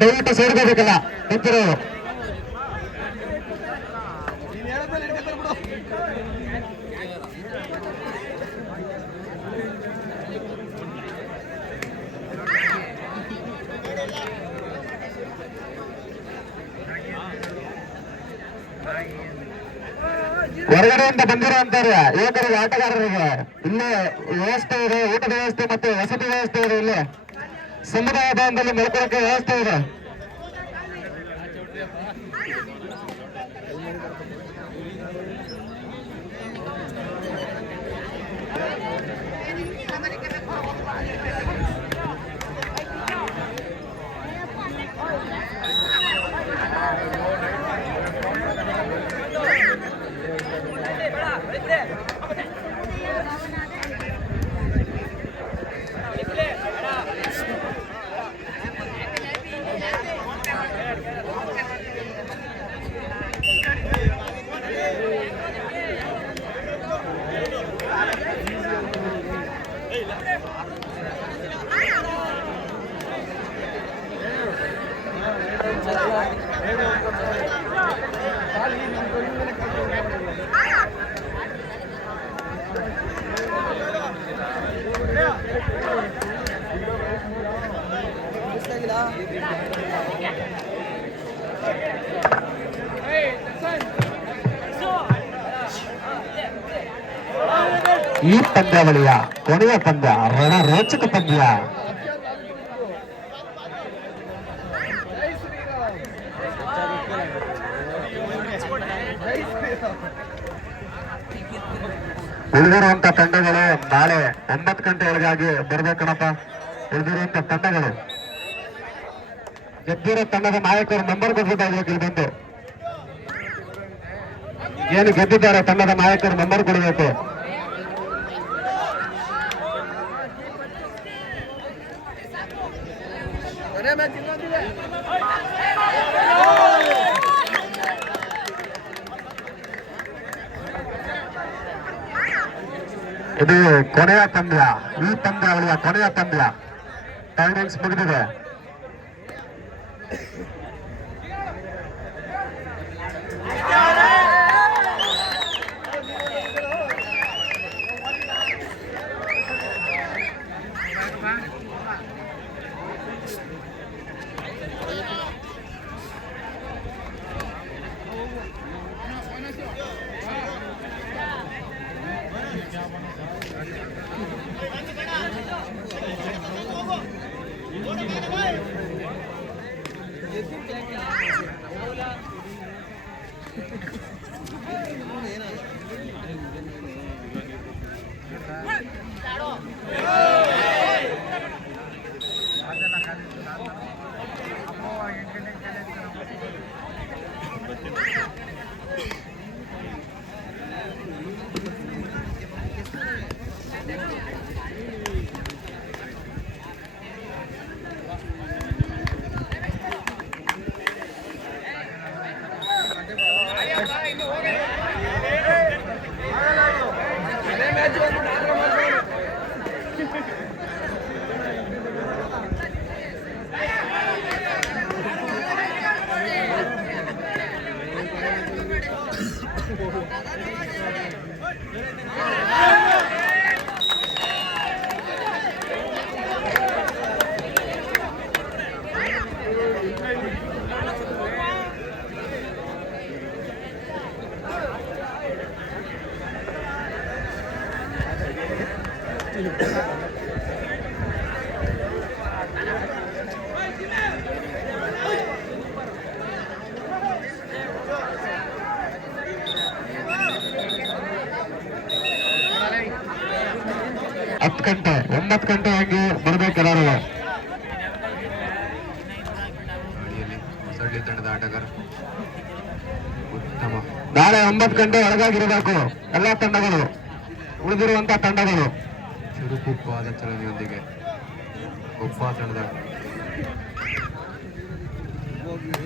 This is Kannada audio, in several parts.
ದಯವಿಟ್ಟು ಸೇರ್ಕೋಬೇಕಲ್ಲ ನಿಂತಿರೋ ಹೊರಗಡೆಯಿಂದ ಬಂದಿರುವಂತಾರೆ ಯುವಕರಿಗೆ ಆಟಗಾರರಿಗೆ ಇಲ್ಲೇ ವ್ಯವಸ್ಥೆ ಇದೆ, ಊಟದ ವ್ಯವಸ್ಥೆ ಮತ್ತೆ ವಸತಿ ವ್ಯವಸ್ಥೆ ಇದೆ. ಇಲ್ಲಿ ಸಮುದಾಯ ಭವನದಲ್ಲಿ ಮಲ್ಕೊಳ್ಳೋಕೆ ವ್ಯವಸ್ಥೆ ಇದೆ. ಈ ಪಂದ್ಯಾವಳಿಯ ಕೊನೆಯ ಪಂದ್ಯ ರಣರೋಚಕ ಪಂದ್ಯ. ಉಳಿದಿರುವಂತ ತಂಡಗಳು ನಾಳೆ 9 ಗಂಟೆ ಒಳಗಾಗಿ ಬರ್ಬೇಕಣಪ್ಪ. ಉಳಿದಿರುವಂತ ತಂಡಗಳು ಗೆದ್ದಿರೋ ತಂಡದ ನಾಯಕರು ನಂಬರ್ ಕೊಡ್ಬೇಕಾಗಿ ಇಲ್ಲಿ ಬಂದು ಏನು ಗೆದ್ದಿದ್ದಾರೆ ತಂಡದ ನಾಯಕರು ನಂಬರ್ ಕೊಡಬೇಕು. ಇದು ಕೊನೆಯ ಪಂದ್ಯ, ಈ ಪಂದ್ಯಾವಳಿಯ ಕೊನೆಯ ಪಂದ್ಯ. ಟೈಮಿಂಗ್ಸ್ ಮುಗಿದಿದೆ. ಹತ್ತು ಗಂಟೆ 9 ಗಂಟೆ ಹಂಗೆ ಬರ್ಬೇಕು ಎಲ್ಲರೂ. ತಂಡದ ಆಟಗಾರ ಉತ್ತಮ. ನಾಳೆ 9 ಗಂಟೆ ಒಳಗಾಗಿರಬೇಕು ಎಲ್ಲಾ ತಂಡಗಳು, ಉಳಿದಿರುವಂತ ತಂಡಗಳು. ಚುರುಕುಪ್ಪಾದ ಚಲನೆಯೊಂದಿಗೆ ಕೊಪ್ಪ ತಂಡದ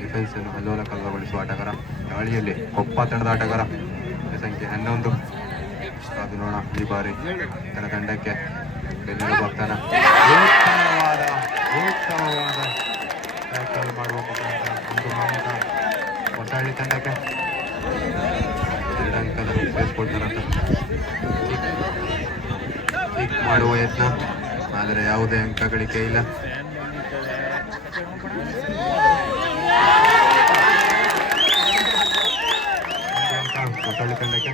ಡಿಫೆನ್ಸ್ ಅನ್ನು ಅಲ್ಲೋಲ ಕಲ್ಲಗೊಳಿಸುವ ಆಟಗಾರ. ದಾಳಿಯಲ್ಲಿ ಕೊಪ್ಪ ತಂಡದ ಆಟಗಾರ ಸಂಖ್ಯೆ 11 ಕಾದು ನೋಡೋಣ ಈ ಬಾರಿ ತನ್ನ ತಂಡಕ್ಕೆ ಬೆನ್ನೆಲುಬಾಗ್ತಾನ. ಉತ್ತಮವಾದ ಟ್ಯಾಕಲ್ ಮಾಡುವ ಮುಖಾಂತರ ಒಂದು ಅಂಕ ಹೊಸಹಳ್ಳಿ ತಂಡಕ್ಕೆ. 2 ಅಂಕದ ಸೇರಿಸ್ಕೊಳ್ತಾರಂತ. ಕಿಕ್ ಮಾಡುವ ಯತ್ನ, ಆದರೆ ಯಾವುದೇ ಅಂಕ ಗಳಿಕೆ ಇಲ್ಲ. ಹೊಸಹಳ್ಳಿ ತಂಡಕ್ಕೆ.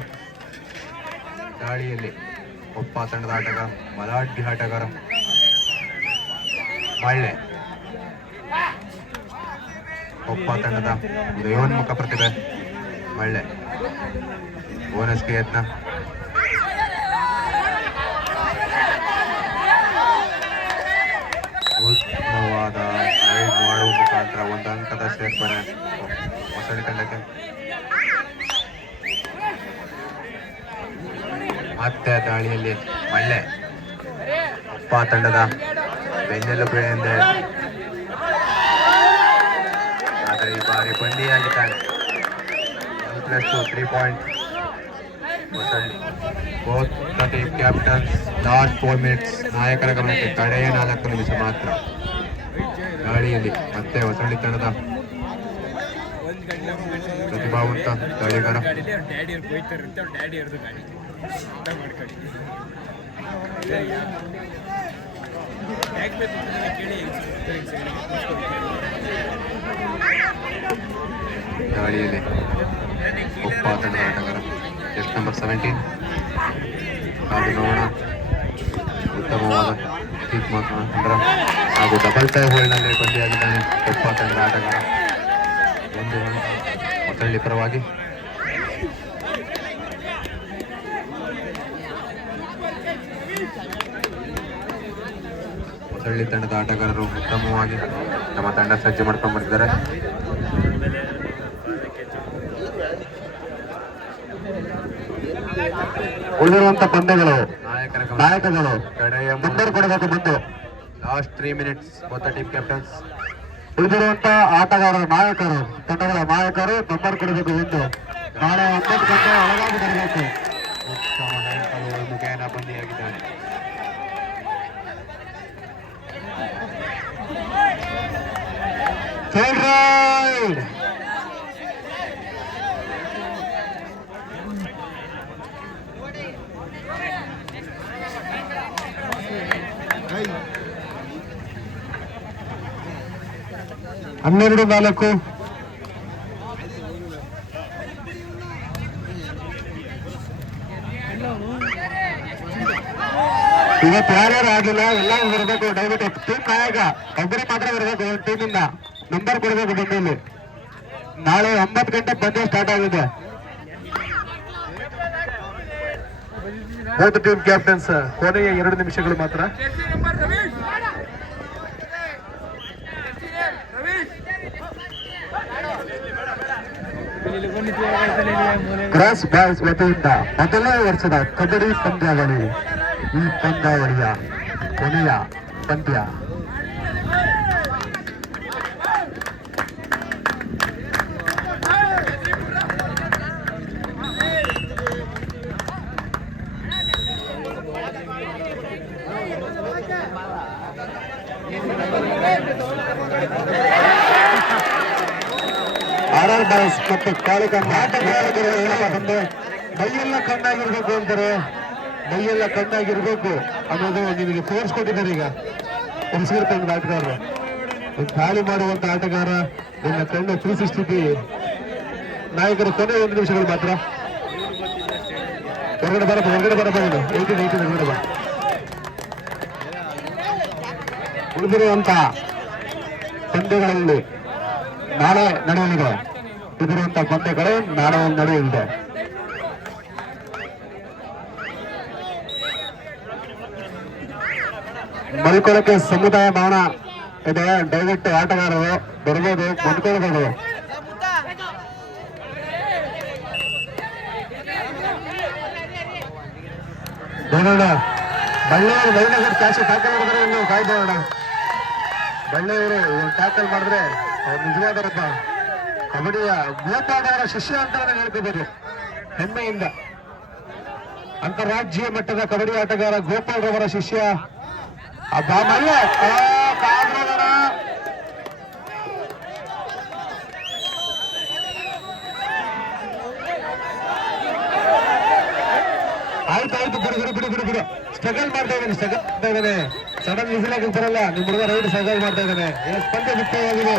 ದಾಳಿಯಲ್ಲಿ ಒಪ್ಪ ತಂಡದ ಆಟಗಾರ, ಬಲಾಢ್ಯ ಆಟಗಾರ ಮಳ್ಳೆ. ಒಪ್ಪ ತಂಡದ ಉದಯೋನ್ಮುಖ ಪ್ರತಿಭೆ ಮಳ್ಳೆ. ಬೋನಸ್ಗೆ ಯತ್ನ. ಉತ್ತಮವಾದ ರೈಡ್ ಮಾಡುವ ಮುಖಾಂತರ 1 ಅಂಕದ ಸೇರ್ಪಡೆ ಹೊಸಹಳ್ಳಿ ತಂಡಕ್ಕೆ. ಮತ್ತೆ ದಾಳಿಯಲ್ಲಿ ಮಳ್ಳೆ ಒಪ್ಪ ತಂಡದ ಬೆನ್ನೆಲುಬು ಎಂದೇ, ಆದರೆ ಈ ಬಾರಿ ಬಂದಿಯಾಗಿದ್ದಾನೆ. 1+2 3 point Hosahalli. Both the team captains last 4 minutes. ನಾಯಕರ ಗಮನಕ್ಕೆ ಕಡೆಯ 4 ನಿಮಿಷ ಮಾತ್ರ. ದಾಳಿಯಲ್ಲಿ ಮತ್ತೆ ಹೊಸಹಳ್ಳಿ ತಂಡದ ಪ್ರತಿಭಾವಂತ ದಾಳಿಗಾರ ದಾಳಿಯಲ್ಲಿ ಒಪ್ಪ ತಂಡದ ಆಟಗಾರ ಜೆಸ್ಟ್ ನಂಬರ್ 17 ಕಾದು ನೋಡೋಣ. ಉತ್ತಮವಾದ ಕಿಕ್ ಮುಖಾಂತರ ಹಾಗೂ ಡಬಲ್ ಟೈ ಹೋಲ್ಡ್ನಲ್ಲಿ ಬಂದಿಯಾಗಿದ್ದಾನೆ ಒಪ್ಪ ತಂಡದ ಆಟಗಾರ. 1 ಅಂಕ ಹೊಸಹಳ್ಳಿ ಪರವಾಗಿ. ಹೊಸಹಳ್ಳಿ ತಂಡದ ಆಟಗಾರರು ಉತ್ತಮವಾಗಿ ನಮ್ಮ ತಂಡ ಸಜ್ಜು ಮಾಡ್ಕೊಂಡು ಬಂದಿದ್ದಾರೆ. ಉಳಿದಿರುವಂತ ಪಂದ್ಯಗಳು ನಾಯಕಗಳು ಕಡೆಯ ಮುಂದೆ ಕೊಡಬೇಕು. ಬಂದು last 3 minutes both team captains. ಉಳಿದಿರುವಂತ ಆಟಗಾರರು ನಾಯಕರು, ತಂಡಗಳ ನಾಯಕರು ನಂಬರ್ ಕೊಡಬೇಕು. ಒಂದು ನಾಳೆ 9 ಗಂಟೆ ಒಳಗಾಗಿ ಬರಬೇಕು. ಉತ್ತಮ ಮುಖೇನ ಬಂದಿಯಾಗಿದ್ದಾನೆ. ರೈಡ್ ಹನ್ನೆರಡು 4. ಇವತ್ತು ಯಾರ್ಯಾರು ಆಗಿಲ್ಲ ಎಲ್ಲ ಬರಬೇಕು. ದಯವಿಟ್ಟು ಟೀಮ್ ನಾಯಕ ಒಬ್ಬರು ಮಾತ್ರ ಬರಬೇಕು. ಟೀಮಿಂದ ನಂಬರ್ ಕೊಡಬೇಕು. ಬಂದಲ್ಲಿ ನಾಳೆ 9 ಗಂಟೆ ಪಂದ್ಯ ಸ್ಟಾರ್ಟ್ ಆಗಿದೆ. ಬೋತ್ ಟೀಮ್ ಕ್ಯಾಪ್ಟನ್ಸ್ ಕೊನೆಯ 2 ನಿಮಿಷಗಳು ಮಾತ್ರ. ಕ್ರಾಸ್ ಬಾಯ್ಸ್ ವತಿಯಿಂದ ಮೊದಲನೇ ವರ್ಷದ ಕಬಡ್ಡಿ ಪಂದ್ಯಾವಳಿ. ಈ ಪಂದ್ಯಾವಳಿಯ ಕೊನೆಯ ಪಂದ್ಯ. RR ಬಾಯ್ಸ್ ಮತ್ತು ಕಾಳಿಕಮ್ಮ ಬಂದು ಮೈಯೆಲ್ಲ ಕಣ್ಣಾಗಿರ್ಬೇಕು ಅಂತಾರೆ. ಮೈಯೆಲ್ಲ ಕಣ್ಣಾಗಿರ್ಬೇಕು ಅನ್ನೋದು ನಿಮಗೆ ತೋರಿಸ್ಕೊಟ್ಟಿದ್ದಾರೆ. ಈಗ ಹುಣಸೂರು ತಂಡದ ಆಟಗಾರರು ಖಾಲಿ ಮಾಡುವಂತ ಆಟಗಾರ ನಿನ್ನ ಕಣ್ಣು 360 ನಾಯಕರು. ಕೊನೆ 1 ನಿಮಿಷಗಳು ಮಾತ್ರ. ಹೊರಗಡೆ ಬರಬಹುದು. 18 ಹೊರಗಡೆ ಬರ. ಉಳಿದಿರುವಂತ ಪಂದ್ಯಗಳಲ್ಲಿ ನಾಳೆ ನಡೆಯಲಿದೆ. ಉಳಿದಿರುವಂತ ಪಂದ್ಯಗಳು ನಾಳೆ ನಡೆಯಲಿದೆ. ಮಲ್ಕೊಳ್ಳಕ್ಕೆ ಸಮುದಾಯ ಭವನ ಇದೆ. ದಯವಿಟ್ಟು ಆಟಗಾರರು ಬರ್ಬೋದು, ಮಲ್ಕೊಳ್ಬೋದು. ನೋಡೋಣ ಬಳ್ಳಿಯವರು ಮೈನಗರ್ ಕ್ಯಾಶ್ ಟ್ಯಾಕಲ್ ಮಾಡಿದ್ರೆ ನೀವು ಕಾಯ್ದೋಣ. ಬಳ್ಳಿಯವರು ಟ್ಯಾಕಲ್ ಮಾಡಿದ್ರೆ ಅವ್ರು ನಿಜವಾದರಪ್ಪ ಕಬಡ್ಡಿಯ ಭೂತಾಡವರ ಶಿಷ್ಯ ಅಂತ ಹೇಳ್ಕೋಬಹುದು ಹೆಮ್ಮೆಯಿಂದ. ಅಂತಾರಾಜ್ಯ ಮಟ್ಟದ ಕಬಡ್ಡಿ ಆಟಗಾರ ಗೋಪಾಲ್ ರವರ ಶಿಷ್ಯ ಮಲ್ಲ ಆಯ್ತು ಬಿಡು ಸ್ಟ್ರಗಲ್ ಮಾಡ್ತಾ ಇದ್ದಾನೆ ಸಡನ್ ವಿಸಿಲ್ ಹಾಕಿ ಬರಲ್ಲ ನಿಮ್ ಹುಡುಗ ರೈಡ್ ಸ್ಟ್ರಗಲ್ ಮಾಡ್ತಾ ಇದ್ದಾನೆ ಪಂದ್ಯ ಮುಕ್ತವಾಗಿದೆ